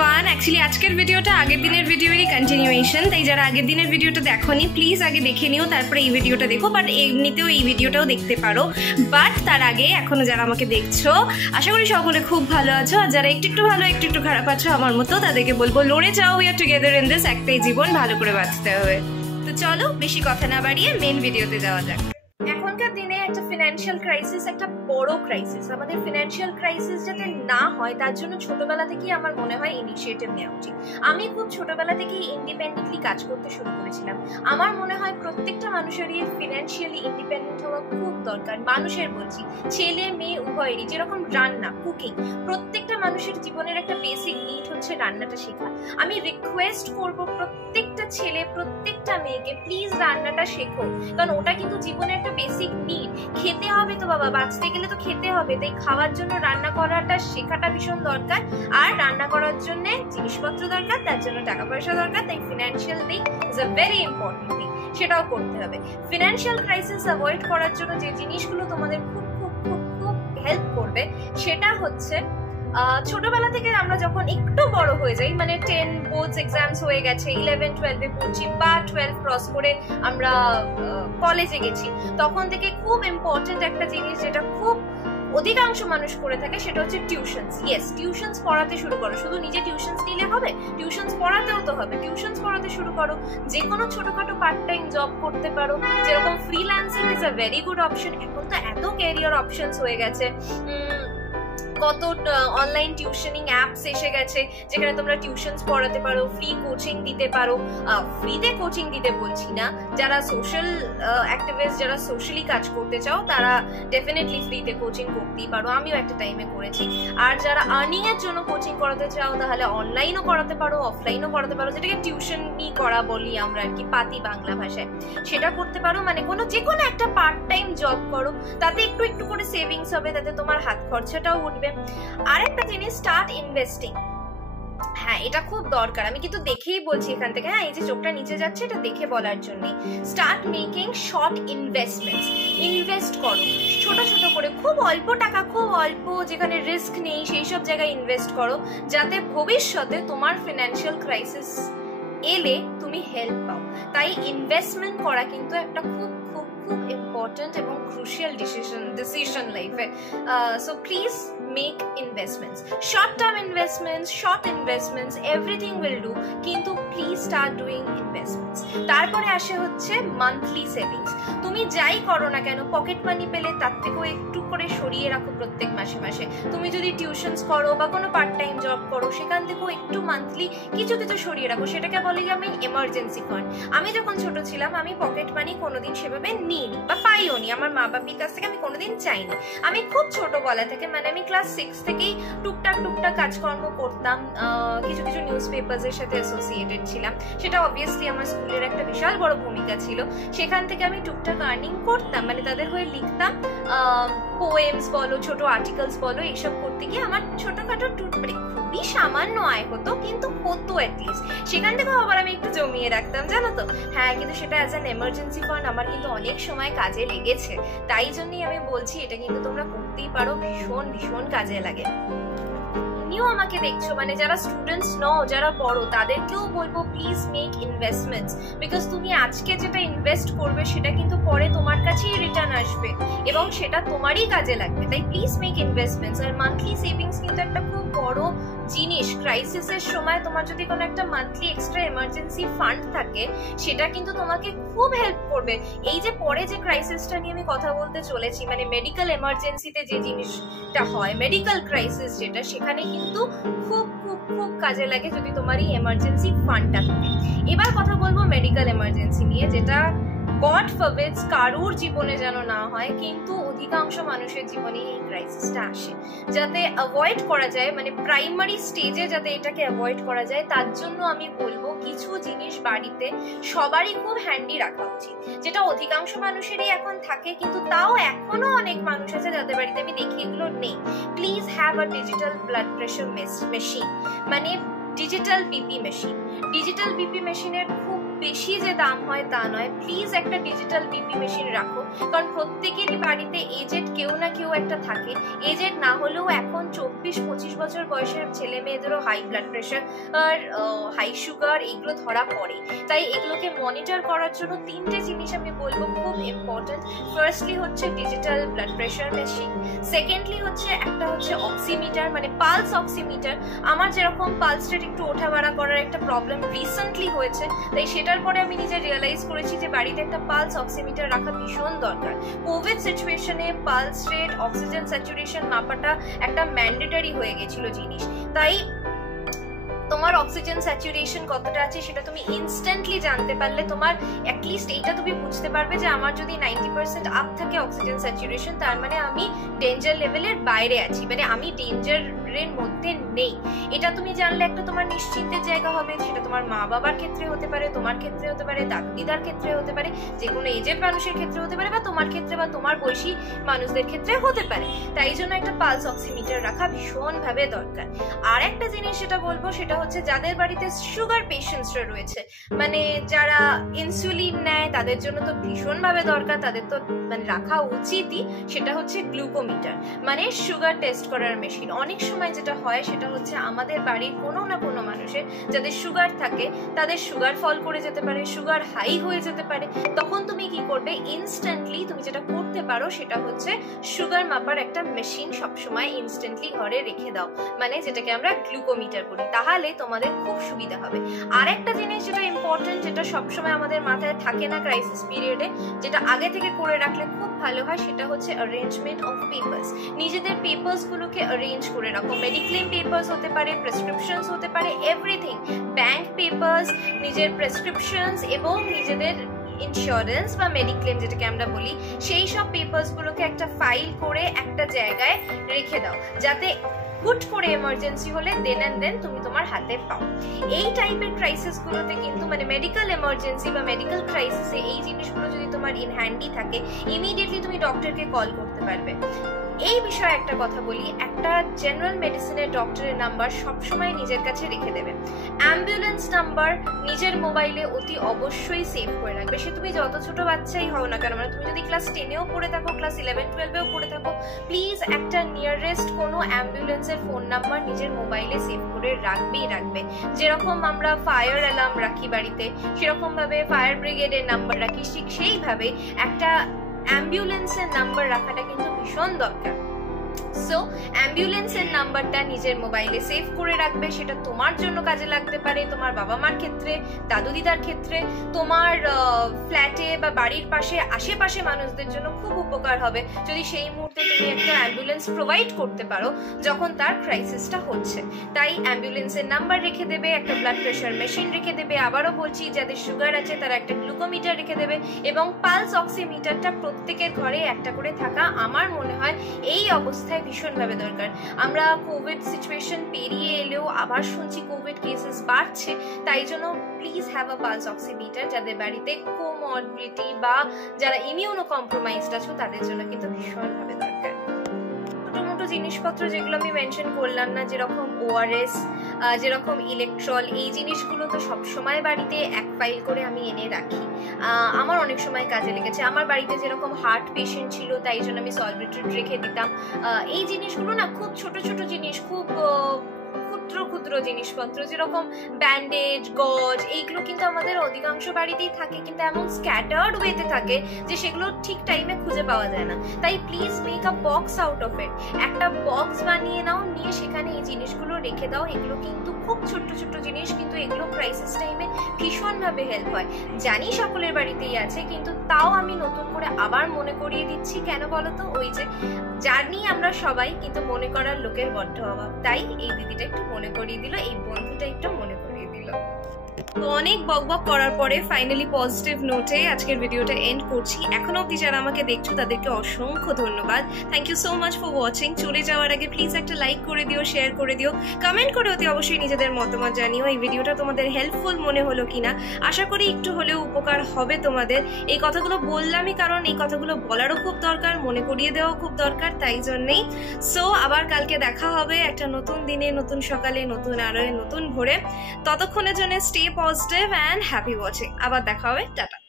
Everyone, actually আজকের ভিডিওটা আগের দিনের ভিডিওরই কন্টিনিউয়েশন, তাই যারা আগের দিনের ভিডিওটা দেখোনি প্লিজ আগে দেখে নিও, তারপরে এই ভিডিওটা দেখো। বাট এমনিতেও এই ভিডিওটাও দেখতে পারো। বাট তার আগে এখনো যারা আমাকে দেখছো, আশা করি সকলে খুব ভালো আছো। আর যারা একটু একটু ভালো একটু একটু খারাপ আছো আমার মতো, তাদেরকে বলবো লড়ে যাও, we are together in this. একটাই জীবন, ভালো করে বাঁচতে হবে। তো চলো বেশি কথা না বাড়িয়ে মেন ভিডিওতে যাওয়া যাক। এখনকার দিনে একটা ফিনান্সিয়াল ক্রাইসিস একটা বড় ক্রাইসিস। আমাদের ফিনান্সিয়াল ক্রাইসিস যাতে না হয় তার জন্য ছোটবেলা থেকেই আমার মনে হয় ইনিশিয়েটিভ নেওয়া উচিত। আমি খুব ছোটবেলা থেকেই ইন্ডিপেন্ডেন্টলি কাজ করতে শুরু করেছিলাম। আমার মনে হয় প্রত্যেকটা মানুষেরই ফিনান্সিয়ালি ইন্ডিপেন্ডেন্ট হওয়া খুব দরকার। মানুষের বলছি, ছেলে মেয়ে উভয়েরই। যেরকম রান্না, কুকিং, প্রত্যেকটা মানুষের জীবনের একটা বেসিক নিড হচ্ছে রান্নাটা শেখা। আমি রিকোয়েস্ট করব প্রত্যেকটা ছেলে প্রত্যেকটা মেয়েকে, প্লিজ রান্নাটা শেখো, কারণ ওটা কিন্তু জীবনের একটা বেসিক নিড। খেতে হবে তো বাবা, বাঁচতে গেলে তো খেতে হবে, তাই খাওয়ার জন্য রান্না করাটা শেখাটা ভীষণ দরকার। আর রান্না করার জন্য জিনিসপত্র দরকার, তার জন্য টাকা পয়সা দরকার, তাই ফিনান্সিয়াল দিক is a very important thing, সেটাও করতে হবে। ফিনান্সিয়াল ক্রাইসিস অ্যাভয়েড করার জন্য যে জিনিসগুলো তোমাদের খুব খুব খুব খুব হেল্প করবে সেটা হচ্ছে ছোটবেলা থেকে আমরা যখন একটু বড় হয়ে যাই, মানে 10 বোর্ডস এক্সামস হয়ে গেছে, 11-12-এ পড়ছি বা 12 ক্রস করে আমরা কলেজে গেছি, তখন থেকে খুব ইম্পর্টেন্ট একটা জিনিস যেটা খুব অধিকাংশ মানুষ করে থাকে সেটা হচ্ছে টিউশনস। ইয়েস, টিউশনস পড়াতে শুরু করো। শুধু নিজে টিউশনস নিলে হবে, টিউশনস পড়াতেও তো হবে। টিউশনস পড়াতে শুরু করো। যে কোনো ছোটখাটো পার্ট টাইম জব করতে পারো, যেরকম freelancing is a very good option. এখন তো এত ক্যারিয়ার অপশনস হয়ে গেছে, কত অনলাইন টিউশনিং অ্যাপস এসে গেছে যেখানে তোমরা টিউশনস পড়াতে পারো, ফ্রি কোচিং দিতে পারো। ফ্রিতে কোচিং দিতে বলছি না, যারা সোশ্যাল অ্যাক্টিভিস্ট, যারা সোশ্যালি কাজ করতে চাও তারা ডেফিনেটলি ফ্রিতে কোচিং করতেই পারো। আমিও একটা টাইমে করেছি। আর যারা আর্নিং এর জন্য কোচিং করাতে চাও তাহলে অনলাইনও করাতে পারো, অফলাইনও করাতে পারো, যেটাকে টিউশনি করা বলি আমরা আর কি, পাতি বাংলা ভাষায়। সেটা করতে পারো। মানে যে কোনো একটা পার্ট টাইম জব করো, তাতে একটু একটু করে সেভিংস হবে, তাতে তোমার হাত খরচাটাও উঠবে। আরেকটা জিনিস, স্টার্ট ইনভেস্টিং। হ্যাঁ, এটা খুব দরকার। আমি কিন্তু দেখেই বলছি এখান থেকে, হ্যাঁ এই যে চোখটা নিচে যাচ্ছে এটা দেখে বলার জন্য। Start making short investments. Invest করো ছোট ছোট করে, খুব অল্প টাকা, খুব অল্প, যেখানে রিস্ক নেই সেই সব জায়গায় ইনভেস্ট করো, যাতে ভবিষ্যতে তোমার ফিনান্সিয়াল ক্রাইসিস এলে তুমি হেল্প পাও। তাই ইনভেস্টমেন্ট করা কিন্তু একটা খুব খুব খুব ইম্পর্টেন্ট এবং ক্রুশিয়াল ডিসিশন লাইফে। So please make investments, short term investments, short investments, everything will do, কিন্তু প্লিজ স্টার্ট ডুইং ইনভেস্টমেন্টস। তারপরে আসে হচ্ছে মান্থলি সেভিংস। তুমি যাই করো না কেন, পকেট মানি পেলে তার থেকেও একটু করে সরিয়ে রাখো প্রত্যেক মাসে মাসে। তুমি যদি টিউশনস করো বা কোনো পার্ট টাইম জব করো, সেখান থেকেও একটু মান্থলি কিছু কিছু সরিয়ে রাখো। সেটাকে বলি আমি এমার্জেন্সি ফান্ড। আমি যখন ছোট ছিলাম আমি পকেট মানি কোনোদিন সেভাবে নিইনি বা পাইও নি, আমার মা বাবার কাছ থেকে আমি কোনোদিন চাইনি। আমি খুব ছোটবেলা থেকে, মানে আমি ক্লাস 6 থেকেই টুকটাক টুকটাক কাজকর্ম করতাম, কিছু কিছু নিউজ পেপারসের সাথে অ্যাসোসিয়েটেড ছিলাম। সেটা অবভিয়াসলি আমার স্কুলের একটা বিশাল বড় ভূমিকা ছিল। সেখান থেকে আমি টুকটাক আর্নিং করতাম, মানে তাদের হয়ে লিখতাম, পোয়েমস বলো, ছোট আর্টিকেলস বলো, এইসব করতে গিয়ে আমার ছোটখাটো মানে খুবই সামান্য আয় হতো, কিন্তু হতো অ্যাটলিস্ট। সেখান থেকেও আবার আমি একটু জমিয়ে রাখতাম, জানো তো। হ্যাঁ, কিন্তু সেটা অ্যাজ অ্যান এমার্জেন্সি ফান্ড আমার কিন্তু অনেক সময় কাজে লেগেছে। তাই জন্যই আমি বলছি এটা কিন্তু তোমরা করতেই পারো, ভীষণ ভীষণ কাজে লাগে। নিউ আমাকে দেখছো, মানে যারা স্টুডেন্টস নও, যারা পড়ো, তাদেরকেও বলবো প্লিজ মেক ইনভেস্টমেন্টস। বিকজ তুমি আজকে যেটা ইনভেস্ট করবে সেটা কিন্তু পরে তোমার কাছেই রিটার্ন আসবে এবং সেটা তোমারই কাজে লাগবে। তাই প্লিজ মেক ইনভেস্টমেন্টস। আর মান্থলি সেভিংস কিন্তু একটা খুব বড় জিনিস। ক্রাইসিসের সময় তোমার যদি কোনো একটা মান্থলি এক্সট্রা এমার্জেন্সি ফান্ড থাকে, সেটা কিন্তু তোমাকে খুব হেল্প করবে। এই যে পরে যে ক্রাইসিসটা নিয়ে আমি কথা বলতে চলেছি, মানে মেডিকেল এমার্জেন্সিতে যে জিনিসটা হয়, মেডিকেল ক্রাইসিস যেটা, সেখানে কিন্তু খুব খুব খুব কাজে লাগে যদি তোমার এই এমার্জেন্সি ফান্ডটা থাকে। এবার কথা বলবো মেডিকেল এমার্জেন্সি নিয়ে, যেটা গড ফরবিডস কারোর জীবনে যেন না হয়, কিন্তু অধিকাংশ মানুষের জীবনে এই ক্রাইসিসটা আসে। যাতে অ্যাভয়েড করা যায়, মানে প্রাইমারি স্টেজে যাতে এটাকে অ্যাভয়েড করা যায়, তার জন্য আমি বলবো কিছু জিনিস বাড়িতে সবারই খুব হ্যান্ডি রাখা উচিত, যেটা অধিকাংশ মানুষেরই এখন থাকে, কিন্তু তাও এখনো অনেক মানুষ আছে যাদের বাড়িতে আমি দেখি এগুলো নেই। Please have a digital blood pressure machine, মানে digital BP machine. Digital BP মেশিনের খুব বেশি যে দাম হয় তা নয়, প্লিজ একটা ডিজিটাল বিপি মেশিন রাখো, কারণ প্রত্যেকেরই বাড়িতে এজেড কেউ না কেউ একটা থাকে। এজেড না হলেও এখন 24-25 বছর বয়সের ছেলে মেয়েদেরও হাই ব্লাড প্রেশার আর হাই সুগার এগুলো ধরা পড়ে। তাই এগুলোকে মনিটর করার জন্য 3টে জিনিস আমি বলবো খুব ইম্পর্টেন্ট। ফার্স্টলি হচ্ছে digital blood pressure machine, secondly হচ্ছে একটা হচ্ছে অক্সিমিটার, মানে পালস অক্সিমিটার। আমার যেরকম পালস রেট একটু ওঠা বাড়া করার একটা প্রবলেম রিসেন্টলি হয়েছে, তাই সেটার পরে আমি নিজে রিয়েলাইজ করেছি যে বাড়িতে একটা পালস অক্সিমিটার রাখা ভীষণ দরকার। কোভিড সিচুয়েশনে পালস রেট, অক্সিজেন স্যাচুরেশন মাপাটা একটা ম্যান্ডেটরি হয়ে গেছিল জিনিস। তাই তোমার অক্সিজেন স্যাচুরেশন কতটা আছে সেটা তুমি ইনস্ট্যান্টলি জানতে পারলে তোমার অ্যাটলিস্ট এইটা তুমি বুঝতে পারবে যে আমার যদি 90% আপ থাকে অক্সিজেন স্যাচুরেশন, তার মানে আমি ডেঞ্জার লেভেলের বাইরে আছি, মানে আমি ডেঞ্জারের মধ্যে নেই। এটা তুমি জানলে একটা তোমার নিশ্চিন্তের জায়গা হবে। সেটা তোমার মা বাবার ক্ষেত্রে হতে পারে, তোমার ক্ষেত্রে হতে পারে, দাদু দিদার ক্ষেত্রে হতে পারে, যে কোনো এজেড মানুষের ক্ষেত্রে হতে পারে, বা তোমার ক্ষেত্রে বা তোমার বয়সী মানুষদের ক্ষেত্রে হতে পারে। তাই জন্য একটা পালস অক্সিমিটার রাখা ভীষণভাবে দরকার। আর একটা জিনিস যেটা বলবো সেটা হচ্ছে যাদের বাড়িতে সুগার পেশেন্টসরা রয়েছে, মানে যারা ইনসুলিন নেয়, তাদের জন্য তো ভীষণভাবে দরকার, তাদের তো মানে রাখা উচিতই। সেটা হচ্ছে গ্লুকোমিটার, মানে সুগার টেস্ট করার মেশিন। অনেক সময় যেটা হয় সেটা হচ্ছে আমাদের বাড়ির কোনো না কোনো মানুষের যাদের সুগার থাকে তাদের সুগার ফল করে যেতে পারে, সুগার হাই হয়ে যেতে পারে। তখন তুমি কি করবে, ইনস্ট্যান্টলি তুমি যেটা করতে পারো সেটা হচ্ছে সুগার মাপার একটা মেশিন সবসময় ইনস্ট্যান্টলি ঘরে রেখে দাও, মানে যেটাকে আমরা গ্লুকোমিটার বলি। তাহলে তোমাদের খুব সুবিধা হবে। আর একটা জিনিস যেটা ইম্পর্টেন্ট, যেটা সবসময় আমাদের মাথায় থাকে না ক্রাইসিস পিরিয়ডে, যেটা আগে থেকে করে রাখলে খুব ভালো হয়, সেটা হচ্ছে অ্যারেঞ্জমেন্ট অফ পেপার্স। নিজেদের পেপার্স গুলোকে অ্যারেঞ্জ করে রাখো। মেডিক্লেম পেপার্স হতে পারে, প্রেসক্রিপশনস হতে পারে, এভরিথিং, ব্যাংক পেপার্স, নিজের প্রেসক্রিপশনস এবং নিজেদের ইন্স্যুরেন্স বা মেডিক্লেম যেটাকে আমরা বলি, সেই সব পেপার্স গুলোকে একটা ফাইল করে একটা জায়গায় রেখে দাও, যাতে হুট করে এমার্জেন্সি হলে দেন অ্যান্ড দেন তুমি তোমার হাতে পাও। এই টাইপের ক্রাইসিস গুলোতে কিন্তু, মানে মেডিকেল এমার্জেন্সি বা মেডিকেল ক্রাইসিসে এই জিনিসগুলো যদি তোমার ইন হ্যান্ডি থাকে, ইমিডিয়েটলি তুমি ডক্টরকে কল করতে পারবে। এই বিষয়ে একটা কথা বলি, একটা জেনারেল মেডিসিনের ডক্টরের নাম্বার সবসময় নিজের কাছে রেখে দেবে। অ্যাম্বুলেন্স নাম্বার নিজের মোবাইলে অতি অবশ্যই সেভ করে রাখবে। সে তুমি যত ছোট বাচ্চাই হও না কেন, মানে তুমি যদি ক্লাস 10-এও পড়ে থাকো, ক্লাস 11-12-এও পড়ে থাকো, প্লিজ একটা নিয়ারেস্ট কোনো অ্যাম্বুলেন্সের ফোন নাম্বার নিজের মোবাইলে সেভ করে রাখবেই রাখবে। যেরকম আমরা ফায়ার অ্যালার্ম রাখি বাড়িতে, সেরকম ভাবে ফায়ার ব্রিগেডের নাম্বার রাখি, ঠিক সেইভাবে একটা অ্যাম্বুলেন্সের নাম্বার রাখাটা কিন্তু ভীষণ দরকার। সো অ্যাম্বুলেন্সের নাম্বারটা নিজের মোবাইলে সেভ করে রাখবে। সেটা তোমার জন্য কাজে লাগতে পারে, তোমার বাবা মার ক্ষেত্রে, দাদু দিদার ক্ষেত্রে, তোমার ফ্ল্যাটে বা বাড়ির পাশে আশেপাশে মানুষদের জন্য খুব উপকার হবে যদি সেই মুহূর্তে তুমি একটা অ্যাম্বুলেন্স প্রোভাইড করতে পারো যখন তার ক্রাইসিসটা হচ্ছে। তাই অ্যাম্বুলেন্সের নাম্বার রেখে দেবে, একটা ব্লাড প্রেশার মেশিন রেখে দেবে, আবারও বলছি যাদের সুগার আছে তারা একটা গ্লুকোমিটার রেখে দেবে, এবং পালস অক্সিমিটারটা প্রত্যেকের ঘরে একটা করে থাকা আমার মনে হয় এই অবস্থায় ভীষণভাবে দরকার। আমরা কোভিড সিচুয়েশন পেরিয়ে এলেও আবার শুনছি কোভিড কেসেস বাড়ছে, তাই জন্য please have a pulse oximeter. যাদের বাড়িতে কোমরবিডিটি বা যারা ইমিউনো কম্প্রোমাইজড আছো তাদের জন্য কিন্তু ভীষণভাবে দরকার। ছোটো মোটো জিনিসপত্র যেগুলো আমি মেনশন করলাম না, যেরকম ORS, যেরকম ইলেকট্রল, এই জিনিসগুলো তো সবসময় বাড়িতে এক ফাইল করে আমি এনে রাখি। আমার অনেক সময় কাজে লেগেছে। আমার বাড়িতে যেরকম হার্ট পেশেন্ট ছিল, তাই জন্য আমি সলভেট্রেট রেখে দিতাম। এই জিনিসগুলো না খুব ছোট ছোট জিনিস, খুব ক্ষুদ্র ক্ষুদ্র জিনিসপত্র, যেরকম ব্যান্ডেজ, গজ, এইগুলো কিন্তু আমাদের অধিকাংশ বাড়িতেই থাকে, কিন্তু এমন স্ক্যাটার্ড ওয়েতে থাকে যে সেগুলো ঠিক টাইমে খুঁজে পাওয়া যায় না। তাই please make a box out of it. একটা বক্স বানিয়ে নাও, নিয়ে সেখানে এই জিনিসগুলো রেখে দাও। এগুলো কিন্তু খুব ছোট্ট ছোট্ট জিনিস, কিন্তু এগুলো ক্রাইসিস টাইমে ভীষণভাবে হেল্প হয়। জানি সকলের বাড়িতেই আছে, কিন্তু তাও আমি নতুন করে আবার মনে করিয়ে দিচ্ছি। কেন বলো তো? ওই যে জানি আমরা সবাই, কিন্তু মনে করার লোকের বড্ড অভাব। তাই এই দিদিটা একটু মনে করিয়ে দিল, এই বন্ধুটা একটু মনে করিয়ে দিল। তো অনেক বকবক করার পরে ফাইনালি পজিটিভ নোটে আজকের ভিডিওটা এন্ড করছি। এখনো অবধি যারা আমাকে দেখছো তাদেরকে অসংখ্য ধন্যবাদ। Thank you so much for watching. চলে যাওয়ার আগে প্লিজ একটা লাইক করে দিও, শেয়ার করে দিও, কমেন্ট করে অতি অবশ্যই নিজেদের মতামত জানিও এই ভিডিওটা তোমাদের হেল্পফুল মনে হলো কিনা। আশা করি একটু হলেও উপকার হবে তোমাদের। এই কথাগুলো বললামই কারণ এই কথাগুলো বলারও খুব দরকার, মনে করিয়ে দেওয়াও খুব দরকার, তাই জন্যেই। সো আবার কালকে দেখা হবে একটা নতুন দিনে, নতুন সকালে, নতুন আলোয়, নতুন ভোরে। ততক্ষণের জন্য stay positive and happy watching. আবার দেখা হবে, টাটা।